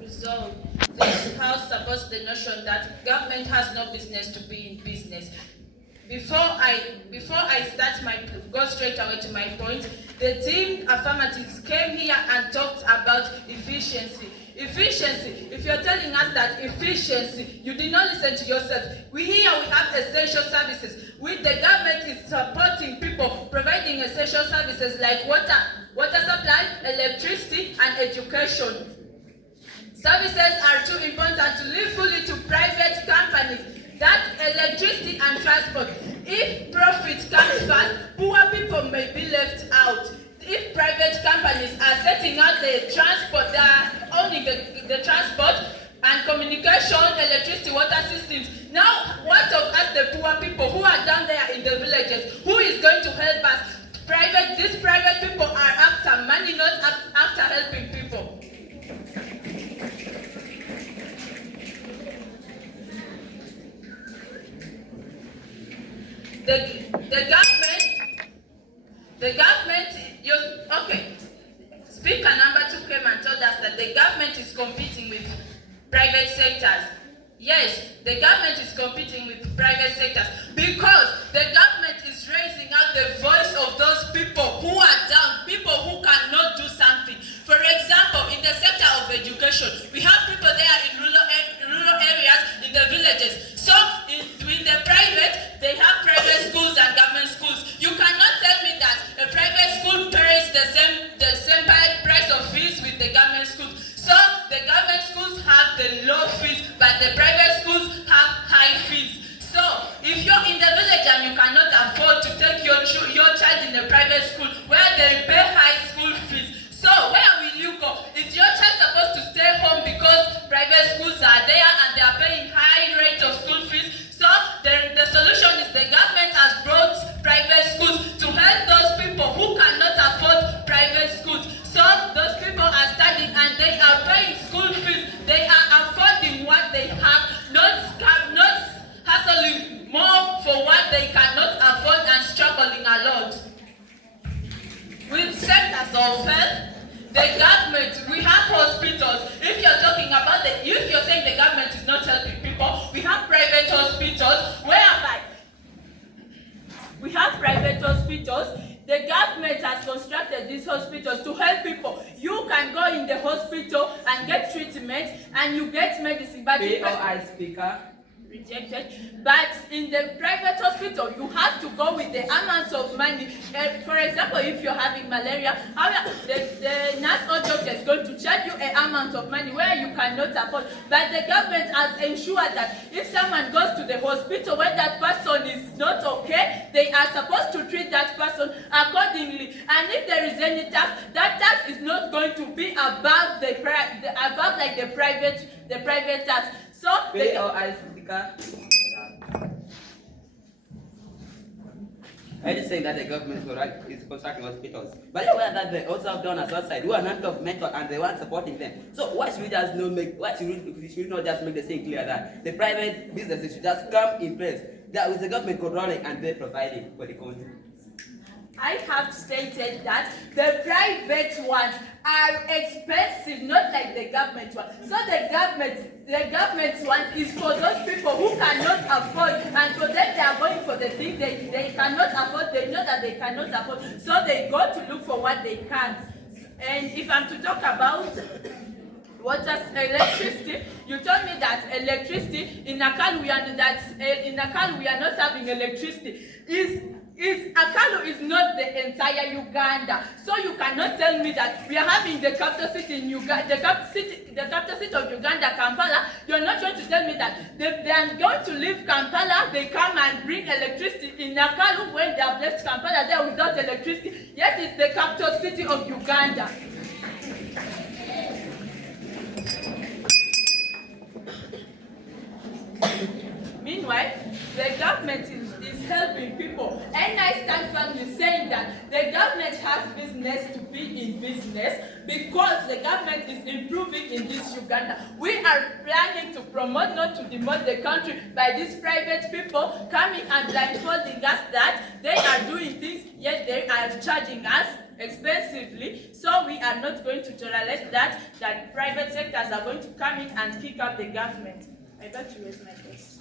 Resolve. This House supports the notion that government has no business to be in business. Before I go straight away to my point, the team affirmatives came here and talked about efficiency. Efficiency. If you're telling us that efficiency, you did not listen to yourself. We have essential services. The government is supporting people, providing essential services like water supply, electricity, and education. Services are too important to leave fully to private companies. That electricity and transport. If profit comes first, poor people may be left out. If private companies are setting out the transport, they are owning the transport and communication, electricity, water systems. Now, what of us, the poor people who are down there in the villages? Who is going to help us? These private people are after money, not after helping people. The government, okay. Speaker number 2 came and told us that the government is competing with private sectors. Yes, the government is competing with private sectors because the government is raising out the voice of those people who are down, people who cannot do something. For example, in the sector of education, we have people there in rural areas, in the villages. So, in the private, they have private schools and government schools. You cannot tell me that a private school pays the same price of fees with the government schools. So, the government schools have the low fees, but the private schools have high fees. So, if you're in the village and you cannot afford to take your child in a private school where they pay high school fees, so where will you go? Is your child supposed to stay home because private schools are there and they are paying high rate of school fees? So the solution is the government has brought private schools to help those people who cannot afford private schools. So those people are studying and they are paying school fees. They are affording what they have, not hustling more for what they cannot afford and struggling a lot. With sectors of health, the government, we have hospitals. If you're talking about if you're saying the government is not helping people, we have private hospitals whereby the government has constructed these hospitals to help people. You can go in the hospital and get treatment and you get medicine, but rejected. But in the private hospital, you have to go with the amounts of money. For example, if you're having malaria, the nurse or doctor is going to charge you an amount of money where you cannot afford. But the government has ensured that if someone goes to the hospital when that person is not okay, they are supposed to treat that person accordingly. And if there is any tax, that tax is not going to be above the private tax. So I just saying that the government is constructing hospitals, but you're aware that they also have donors outside who are non-governmental and they weren't supporting them. So why should we not just make the thing clear that the private businesses should just come in place that with the government controlling and they providing for the country? I have stated that the private ones are expensive, not like the government one. So the government one is for those people who cannot afford, and for them they are going for the thing they cannot afford. They know that they cannot afford, so they go to look for what they can. And if I'm to talk about electricity, you told me that electricity in Akalu we are not having electricity. Akalu is not the entire Uganda, so you cannot tell me that we are having the capital city in Uganda, the capital city of Uganda, Kampala. You're not trying to tell me that they are going to leave Kampala, they come and bring electricity in Akalu when they have left Kampala there without electricity. Yet it's the capital city of Uganda. Meanwhile, the government is helping people. And I stand firmly saying that the government has business to be in business because the government is improving in this Uganda. We are planning to promote, not to demote the country by these private people coming and blindfolding us that they are doing things, yet they are charging us expensively. So we are not going to tolerate that private sectors are going to come in and kick out the government. I got to raise my case.